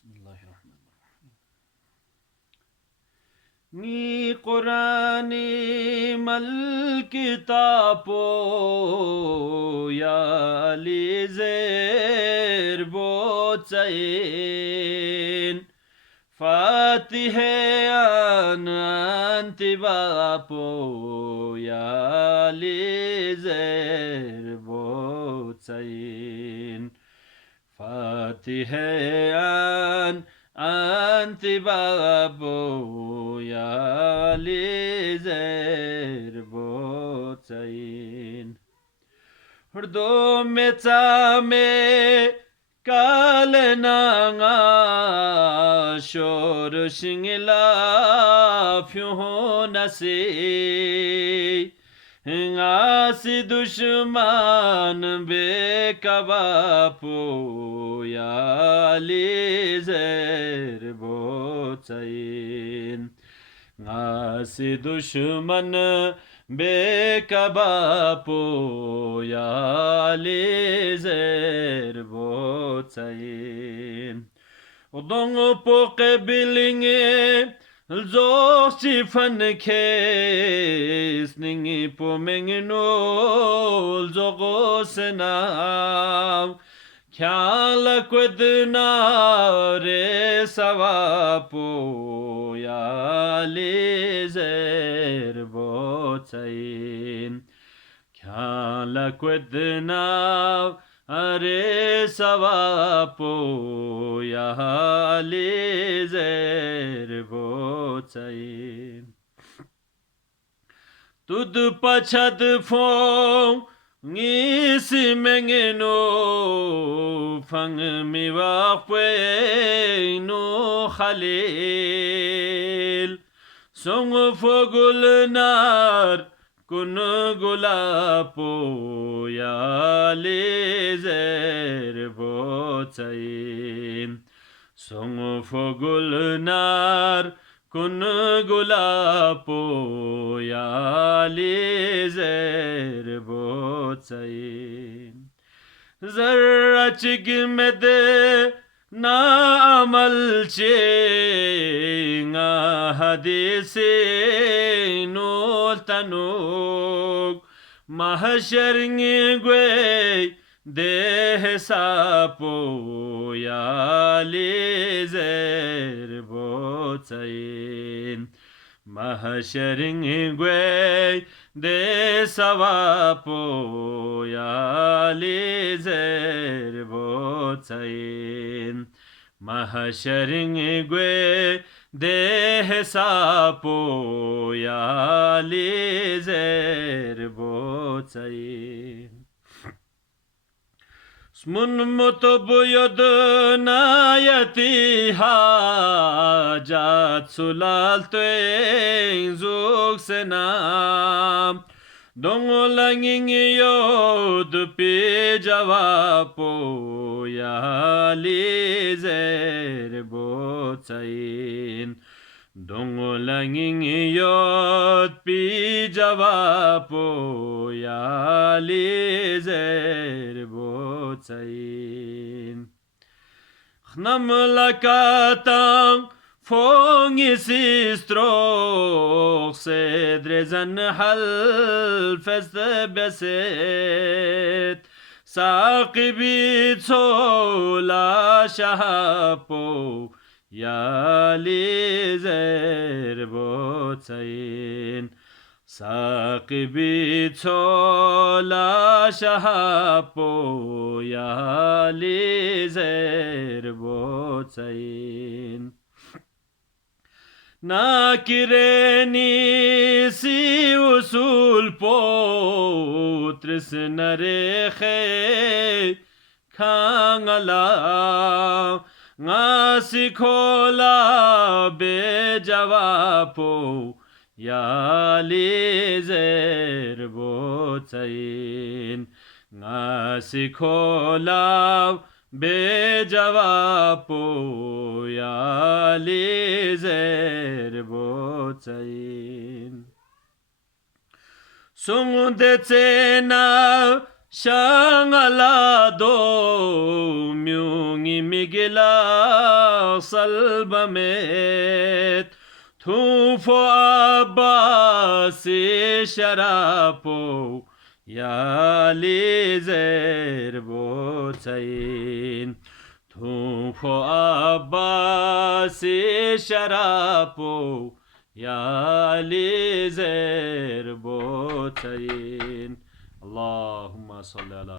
Bismillahirrahmanirrahim. Ni Qur'ani mal kitapo ya Ali zer botsain Fatihe antibapo ya Ali zer botsain Fatihan antibabo ya lizer botsain Hurdo metame kalenanga shor shingla fyonase Ngasi düşman bekabapo ya lizer botsain Ngasi düşman bekabapo ya lizer botsain Odongo poke bilinge Zosi fan kes ningi po mengino zogo senav Kala kwedna re savapo ya lizer botsain Kala kwedna Are savapo ya lizer botsain Tud pachad fong ngisi mengeno fang mi wa no khalil Song fogul nar Kun gulapo ya lizer botsain Song fogul nar kun gulapo ya lizer botsain Zarra chigmede na amal nga hadise no tanuk mahshar ngwe deh sapo ya lizer botsain mahshar ngwe de savapo ya lizer botsain mahshar ngwe de sapo ya lizer botsain Smun mutobuyod nayati hajat sulal tueng zuk senam Dongolanging yod pi javapo ya lizer botsain Dongolanging yod pi javapo ya lizer botsain Khnam lakatang Fongi sistro sedrezan hal feste beset Saqibi tsola shahapo ya lizer botsain Saqibi tsola shahapo ya lizer botsain Nakireni si usul potris nareche Kangala ngasi kola be javapo ya lizer botsain ngasi kola be javapo ya lizer botsain Sung de tsena Shangala do myungi migila salbamet Tufo abbasi sharapo yali zerbo tayin Tufo abbasi sharapo yali zerbo tayin Allahumma salli ala